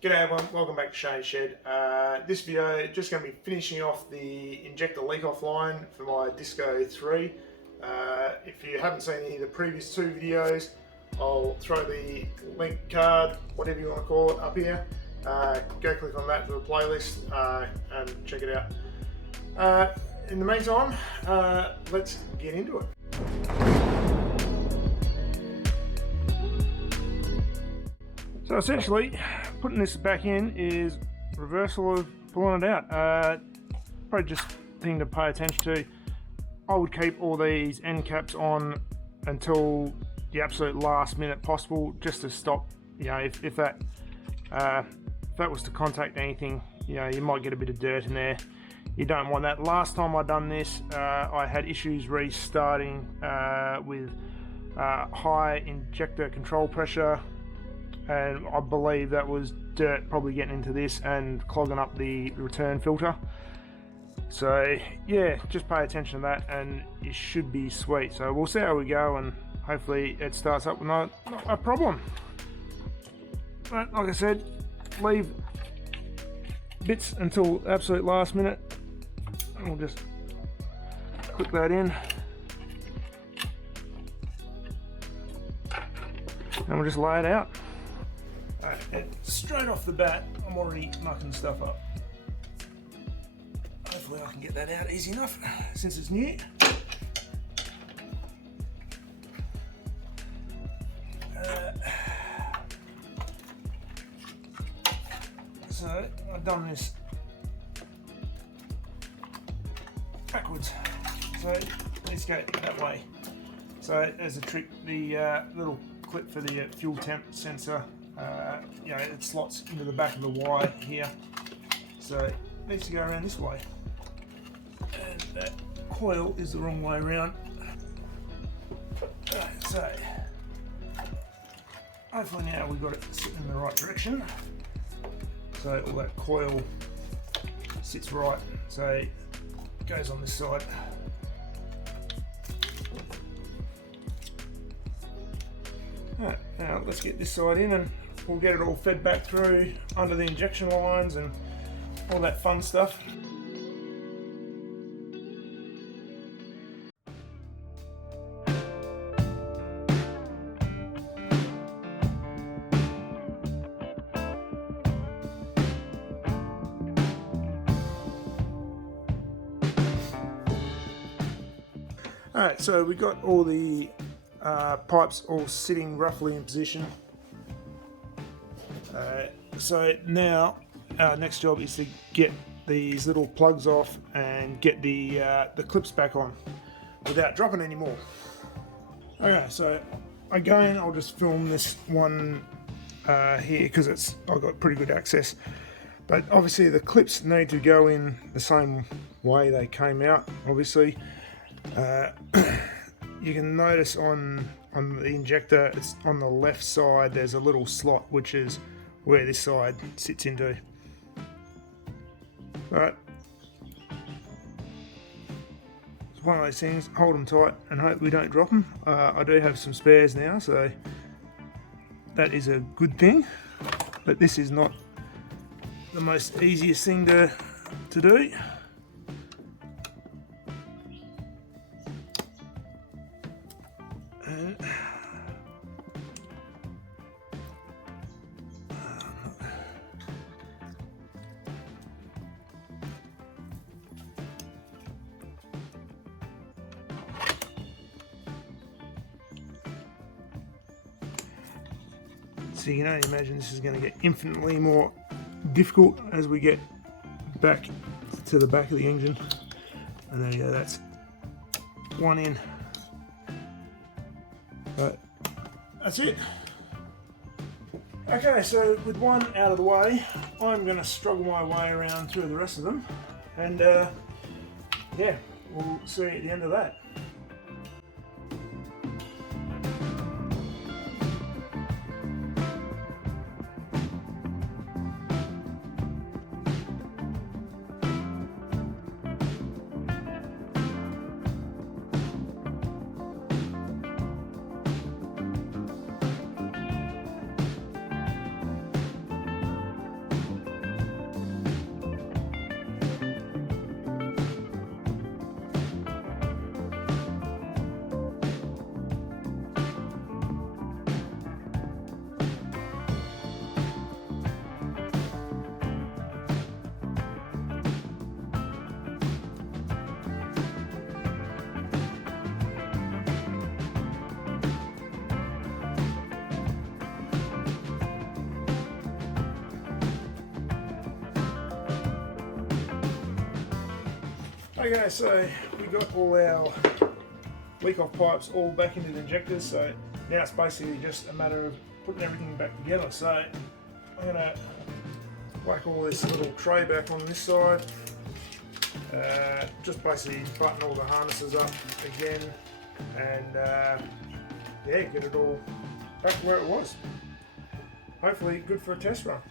G'day everyone, welcome back to Shane's Shed. This video just going to be finishing off the injector leak off line for my Disco 3. If you haven't seen any of the previous two videos, I'll throw the link card, whatever you want to call it, up here. Go click on that for the playlist and check it out. In the meantime, let's get into it. So essentially, putting this back in is reversal of pulling it out. Probably just thing to pay attention to. I would keep all these end caps on until the absolute last minute possible, just to stop, if that was to contact anything, you might get a bit of dirt in there. You don't want that. Last time I done this, I had issues restarting with high injector control pressure, and I believe that was dirt probably getting into this and clogging up the return filter. So yeah, just pay attention to that and you should be sweet. So we'll see how we go, and hopefully it starts up with not a problem. But like I said, leave bits until absolute last minute. We'll just click that in and we'll just lay it out. And straight off the bat, I'm already mucking stuff up. Hopefully I can get that out easy enough since it's new. So I've done this backwards, so let's go that way. So as a trick, the little clip for the fuel temp sensor, it slots into the back of the wire here, so it needs to go around this way, and that coil is the wrong way around. So hopefully now we've got it sitting in the right direction, so all that coil sits right, so it goes on this side. Alright, now let's get this side in and we'll get it all fed back through under the injection lines and all that fun stuff. Alright, so we got all the pipes all sitting roughly in position. So now our next job is to get these little plugs off and get the clips back on without dropping any more. Okay, so again I'll just film this one here because I've got pretty good access, but obviously the clips need to go in the same way they came out. Obviously you can notice on the injector, it's on the left side, there's a little slot which is where this side sits into. But it's one of those things, hold them tight and hope we don't drop them. I do have some spares now, so that is a good thing, but this is not the most easiest thing to do. So you can only imagine this is going to get infinitely more difficult as we get back to the back of the engine. And there you go, that's one in. But that's it. Okay, so with one out of the way, I'm going to struggle my way around through the rest of them. And yeah, we'll see at the end of that. Okay, so we got all our leak-off pipes all back into the injectors, so now it's basically just a matter of putting everything back together. So I'm going to whack all this little tray back on this side, just basically button all the harnesses up again, and yeah, get it all back where it was. Hopefully good for a test run.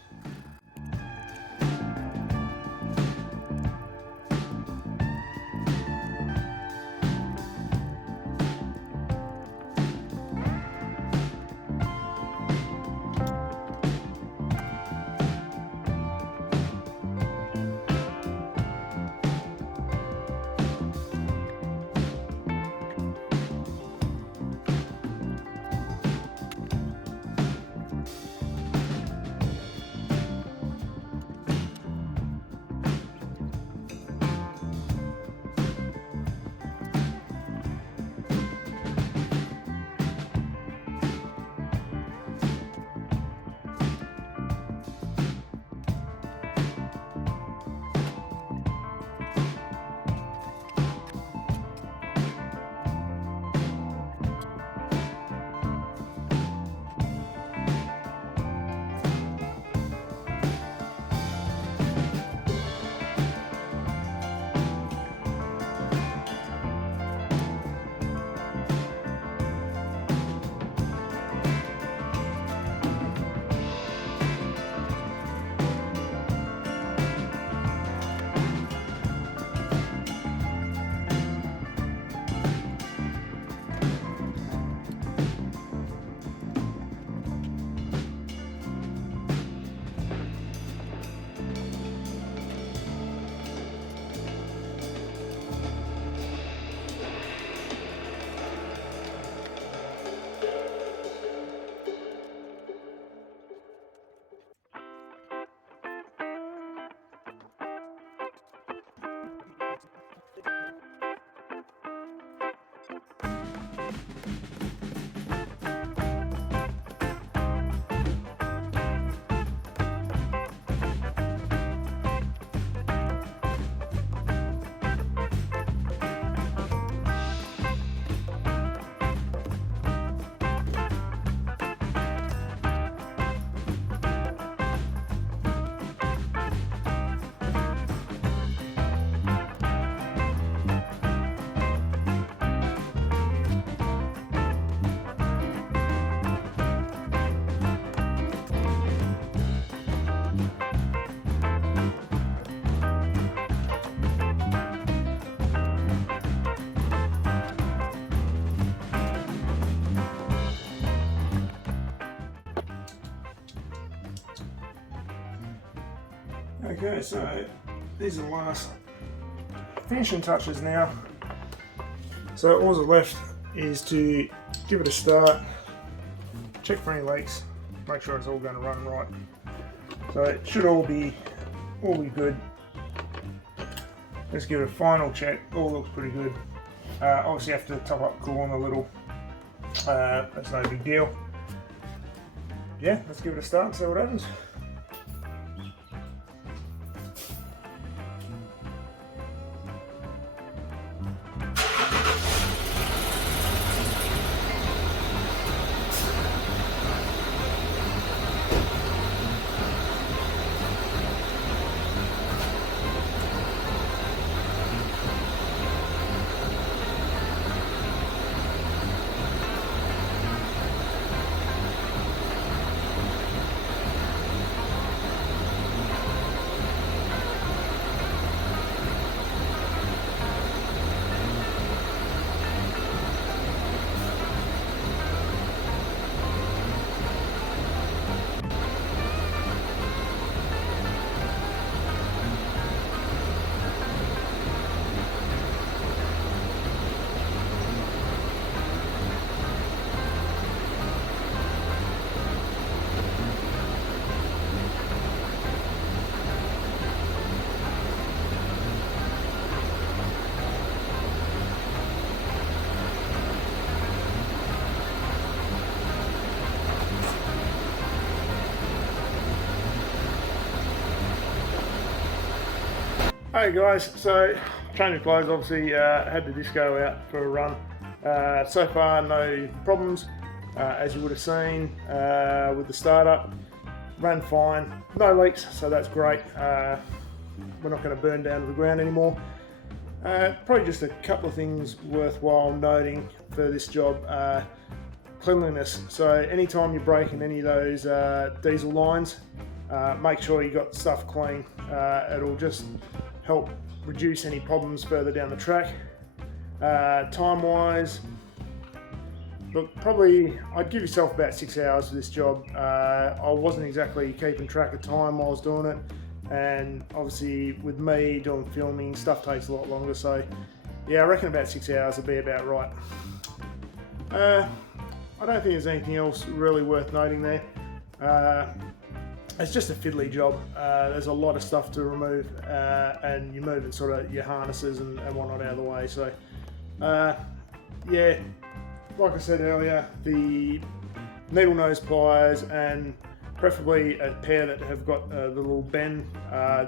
Okay, so these are the last finishing touches now. So all that's left is to give it a start, check for any leaks, make sure it's all going to run right. So it should all be good. Let's give it a final check. All looks pretty good. Obviously have to top up coolant a little. That's no big deal. Yeah, let's give it a start and see what happens. Hey guys, so change of clothes, obviously had the Disco out for a run. So far no problems, as you would have seen with the startup. Ran fine, no leaks, so that's great. We're not going to burn down to the ground anymore. Probably just a couple of things worthwhile noting for this job. Cleanliness, so anytime you're breaking any of those diesel lines, make sure you got stuff clean. It'll just help reduce any problems further down the track. Time wise, look, probably I'd give yourself about 6 hours for this job. I wasn't exactly keeping track of time while I was doing it, and obviously with me doing filming, stuff takes a lot longer, so yeah, I reckon about 6 hours would be about right. I don't think there's anything else really worth noting there. It's just a fiddly job. There's a lot of stuff to remove, and you're moving sort of your harnesses and whatnot out of the way. So, yeah, like I said earlier, the needle nose pliers and preferably a pair that have got the little bend,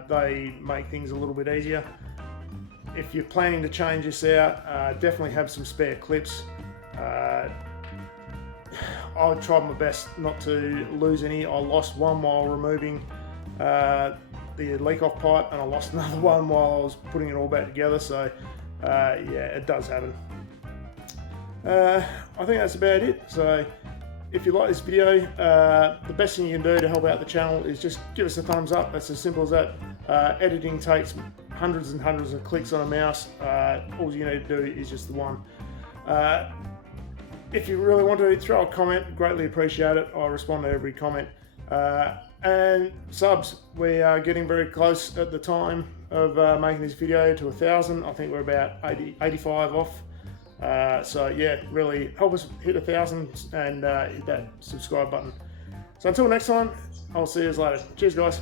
they make things a little bit easier. If you're planning to change this out, definitely have some spare clips. I tried my best not to lose any. I lost one while removing the leak-off pipe, and I lost another one while I was putting it all back together, so yeah, it does happen. I think that's about it. So if you like this video, the best thing you can do to help out the channel is just give us a thumbs up. That's as simple as that. Editing takes hundreds and hundreds of clicks on a mouse. All you need to do is just the one. If you really want to throw a comment, greatly appreciate it. I respond to every comment. And subs, we are getting very close at the time of making this video to 1,000. I think we're about 85 off. So yeah, really help us hit 1,000 and hit that subscribe button. So until next time, I'll see you later. Cheers guys.